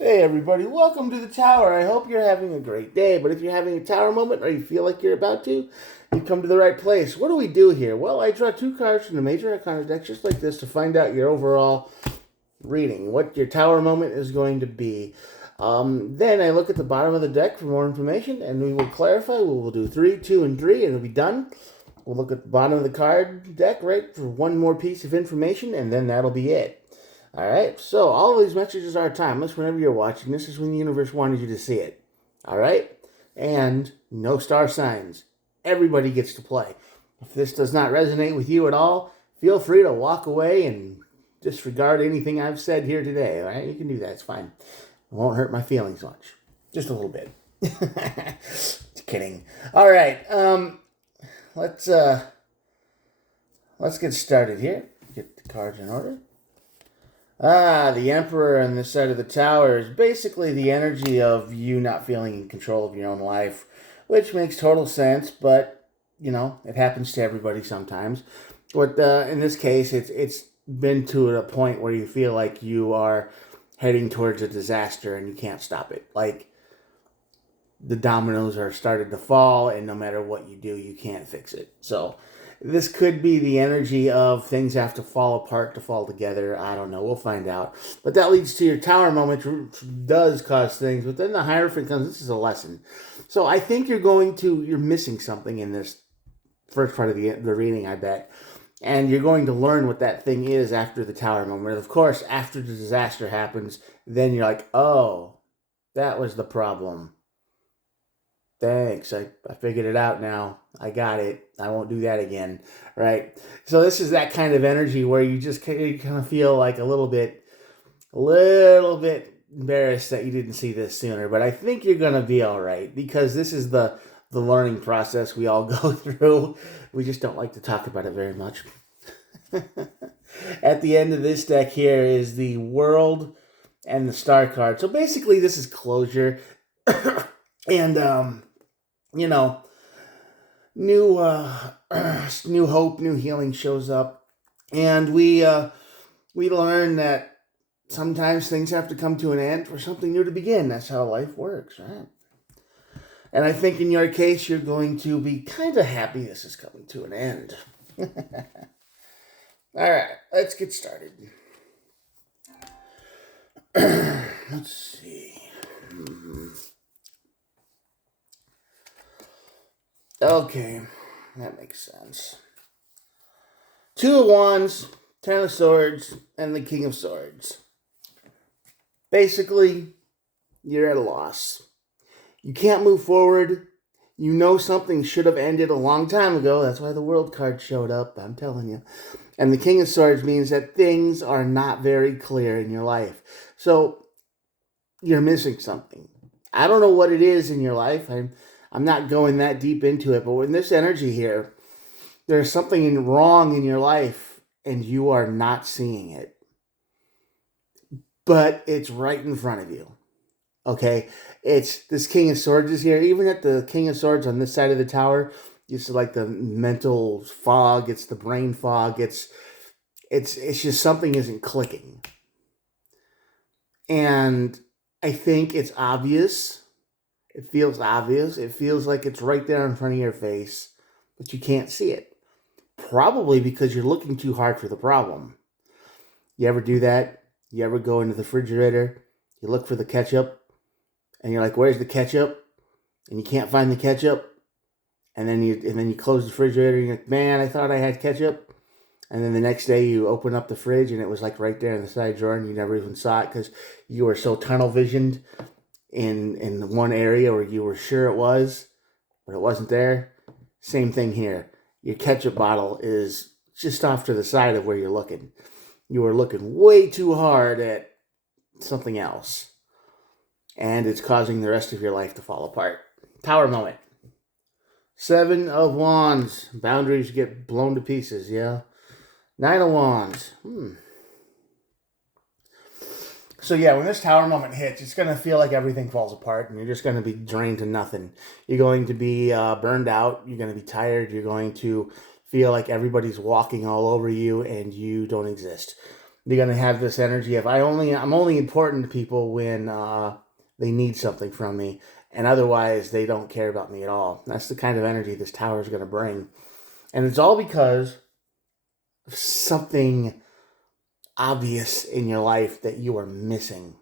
Hey everybody, welcome to the tower. I hope you're having a great day, but if you're having a tower moment or you feel like you're about to, you've come to the right place. What do we do here? Well, I draw two cards from the Major Arcana deck just like this to find out your overall reading, what your tower moment is going to be. Then I look at the bottom of the deck for more information and we will clarify. We will do 3, 2, and 3 and it'll be done. We'll look at the bottom of the card deck, right, for one more piece of information and then that'll be it. Alright, so all of these messages are timeless whenever you're watching. This is when the universe wanted you to see it. Alright? And no star signs. Everybody gets to play. If this does not resonate with you at all, feel free to walk away and disregard anything I've said here today. Alright? You can do that, it's fine. It won't hurt my feelings much. Just a little bit. Just kidding. Alright, let's get started here. Get the cards in order. The Emperor on this side of the tower is basically the energy of you not feeling in control of your own life, which makes total sense, but, it happens to everybody sometimes. But in this case, it's been to a point where you feel like you are heading towards a disaster and you can't stop it. Like, the dominoes are started to fall, and no matter what you do, you can't fix it. So, this could be the energy of things have to fall apart to fall together. I don't know. We'll find out. But that leads to your tower moment, which does cause things. But then the Hierophant comes. This is a lesson. So I think you're missing something in this first part of the reading, I bet. And you're going to learn what that thing is after the tower moment. Of course, after the disaster happens, then you're like, oh, that was the problem. Thanks. I figured it out now. I got it. I won't do that again. Right? So this is that kind of energy where you kind of feel like a little bit embarrassed that you didn't see this sooner. But I think you're gonna be all right because this is the learning process we all go through. We just don't like to talk about it very much. At the end of this deck here is the World and the Star card. So basically, this is closure, and you know, new new hope, new healing shows up, and we learn that sometimes things have to come to an end for something new to begin. That's how life works, right? And I think in your case, you're going to be kind of happy this is coming to an end. All right, let's get started. Let's see. Okay, that makes sense. Two of Wands, Ten of Swords, and the King of Swords. Basically, you're at a loss. You can't move forward. You know something should have ended a long time ago. That's why the World card showed up, I'm telling you. And the King of Swords means that things are not very clear in your life. So, you're missing something. I don't know what it is in your life. I'm not going that deep into it, but with this energy here, there's something wrong in your life and you are not seeing it. But it's right in front of you. Okay? It's this King of Swords is here. Even at the King of Swords on this side of the tower, it's like the mental fog, it's the brain fog, it's just something isn't clicking. And I think it's obvious. It feels obvious. It feels like it's right there in front of your face, but you can't see it. Probably because you're looking too hard for the problem. You ever do that? You ever go into the refrigerator, you look for the ketchup, and you're like, "Where's the ketchup?" And you can't find the ketchup, and then you close the refrigerator, and you're like, "Man, I thought I had ketchup." And then the next day you open up the fridge, and it was like right there in the side drawer, and you never even saw it because you were so tunnel visioned in one area where you were sure it was, but it wasn't there. Same thing here. Your ketchup bottle is just off to the side of where you're looking. You are looking way too hard at something else, and it's causing the rest of your life to fall apart. Tower moment. Seven of Wands. Boundaries get blown to pieces, yeah. Nine of Wands. So yeah, when this tower moment hits, it's going to feel like everything falls apart and you're just going to be drained to nothing. You're going to be burned out. You're going to be tired. You're going to feel like everybody's walking all over you and you don't exist. You're going to have this energy of I'm only important to people when they need something from me, and otherwise they don't care about me at all. That's the kind of energy this tower is going to bring. And it's all because of something obvious in your life that you are missing.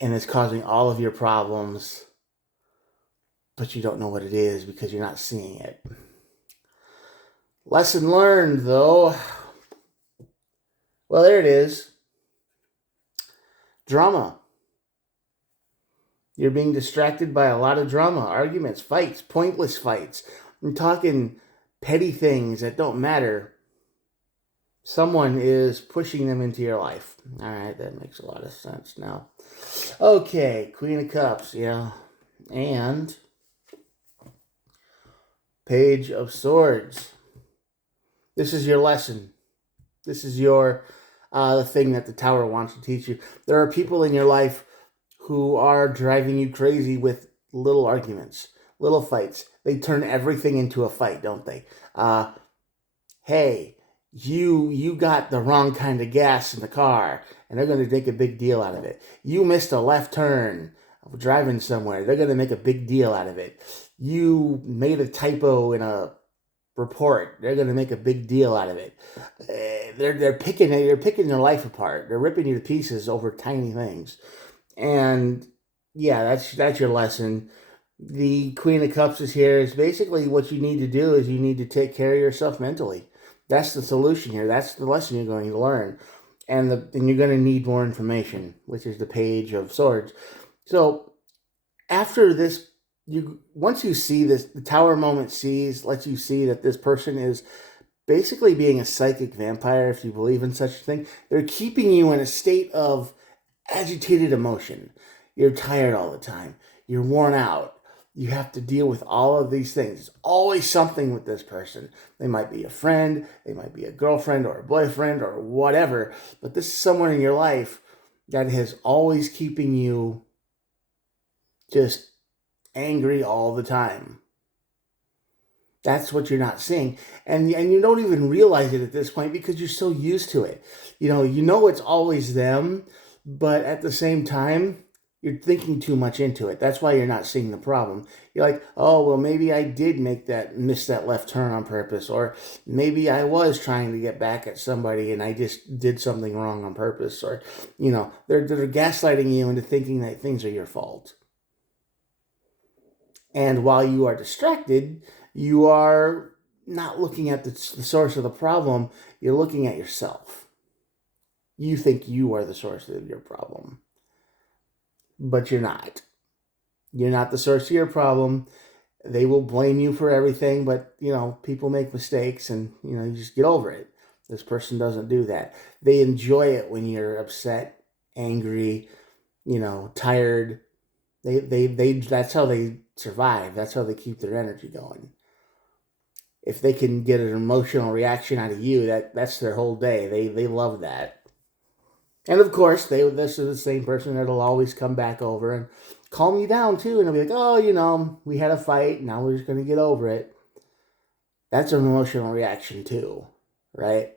And it's causing all of your problems, but you don't know what it is because you're not seeing it. Lesson learned, though. Well, there it is. Drama. You're being distracted by a lot of drama, arguments, fights, pointless fights. I'm talking petty things that don't matter. Someone is pushing them into your life. All right, that makes a lot of sense now. Okay, Queen of Cups, yeah. And Page of Swords. This is your lesson. This is your the thing that the tower wants to teach you. There are people in your life who are driving you crazy with little arguments, little fights. They turn everything into a fight, don't they? Hey, you got the wrong kind of gas in the car, and they're going to make a big deal out of it. You missed a left turn driving somewhere. They're going to make a big deal out of it. You made a typo in a report. They're going to make a big deal out of it. They're picking your life apart. They're ripping you to pieces over tiny things. And yeah, that's your lesson. The Queen of Cups is here. Is basically what you need to do is you need to take care of yourself mentally. That's the solution here. That's the lesson you're going to learn. And you're going to need more information, which is the Page of Swords. So after this, once you see this, the Tower moment lets you see that this person is basically being a psychic vampire, if you believe in such a thing. They're keeping you in a state of agitated emotion. You're tired all the time. You're worn out. You have to deal with all of these things. There's always something with this person. They might be a friend, they might be a girlfriend or a boyfriend or whatever, but this is someone in your life that is always keeping you just angry all the time. That's what you're not seeing. And you don't even realize it at this point because you're so used to it. You know it's always them, but at the same time, you're thinking too much into it. That's why you're not seeing the problem. You're like, oh, well, maybe I did miss that left turn on purpose. Or maybe I was trying to get back at somebody and I just did something wrong on purpose. Or, they're gaslighting you into thinking that things are your fault. And while you are distracted, you are not looking at the source of the problem. You're looking at yourself. You think you are the source of your problem. But you're not. You're not the source of your problem. They will blame you for everything, but, people make mistakes and, you just get over it. This person doesn't do that. They enjoy it when you're upset, angry, tired. That's how they survive. That's how they keep their energy going. If they can get an emotional reaction out of you, that's their whole day. They love that. And of course, this is the same person that'll always come back over and calm you down too. And they'll be like, oh, we had a fight. Now we're just going to get over it. That's an emotional reaction too, right?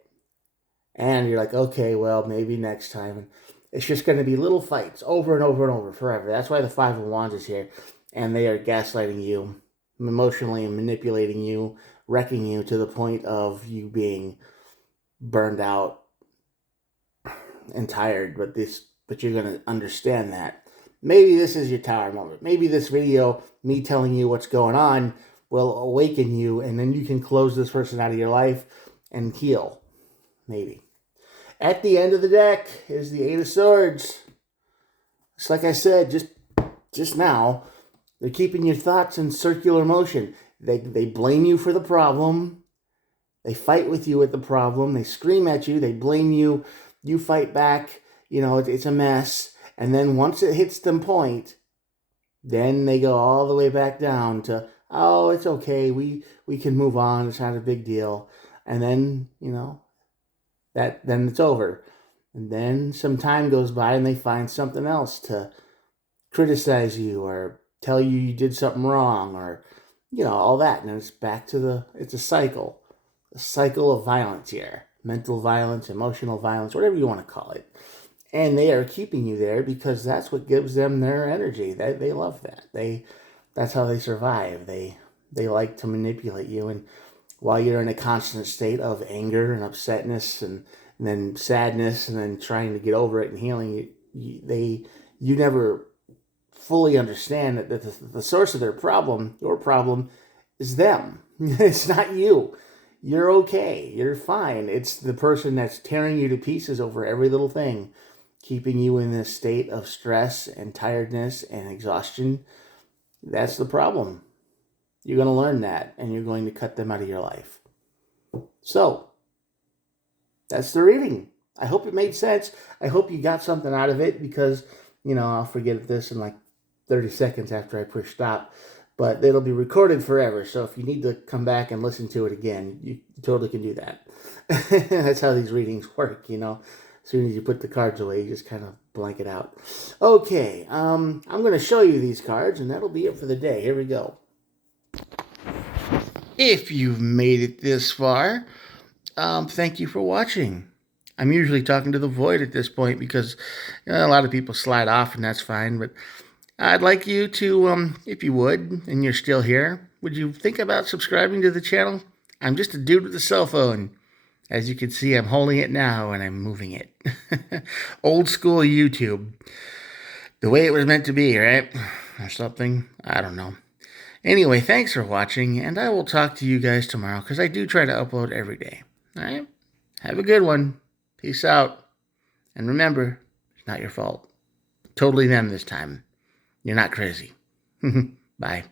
And you're like, okay, well, maybe next time. And it's just going to be little fights over and over and over forever. That's why the Five of Wands is here. And they are gaslighting you, emotionally manipulating you, wrecking you to the point of you being burned out and tired, but you're going to understand that. Maybe this is your tower moment. Maybe this video, me telling you what's going on, will awaken you, and then you can close this person out of your life and heal. Maybe. At the end of the deck is the Eight of Swords. It's like I said just now, they're keeping your thoughts in circular motion. They blame you for the problem. They fight with you at the problem. They scream at you. They blame you. You fight back, it's a mess. And then once it hits the point, then they go all the way back down to, oh, it's okay. We can move on. It's not a big deal. And then, then it's over. And then some time goes by and they find something else to criticize you or tell you did something wrong or, all that. And it's back to it's a cycle of violence here. mental violence, emotional violence, whatever you want to call it. And they are keeping you there because that's what gives them their energy. They love that. That's how they survive. They like to manipulate you, and while you're in a constant state of anger and upsetness and then sadness and then trying to get over it and healing, you never fully understand that the source of their problem, your problem, is them. It's not you. You're okay. You're fine. It's the person that's tearing you to pieces over every little thing, keeping you in this state of stress and tiredness and exhaustion. That's the problem. You're going to learn that, and you're going to cut them out of your life. So, that's the reading. I hope it made sense. I hope you got something out of it because, I'll forget this in like 30 seconds after I push stop. But it'll be recorded forever. So if you need to come back and listen to it again, you totally can do that. That's how these readings work, As soon as you put the cards away, you just kind of blank it out. Okay, I'm going to show you these cards, and that'll be it for the day. Here we go. If you've made it this far, thank you for watching. I'm usually talking to the void at this point because a lot of people slide off, and that's fine. But I'd like you to, if you would, and you're still here, would you think about subscribing to the channel? I'm just a dude with a cell phone. As you can see, I'm holding it now, and I'm moving it. Old school YouTube. The way it was meant to be, right? Or something. I don't know. Anyway, thanks for watching, and I will talk to you guys tomorrow, because I do try to upload every day. All right? Have a good one. Peace out. And remember, it's not your fault. Totally them this time. You're not crazy. Bye.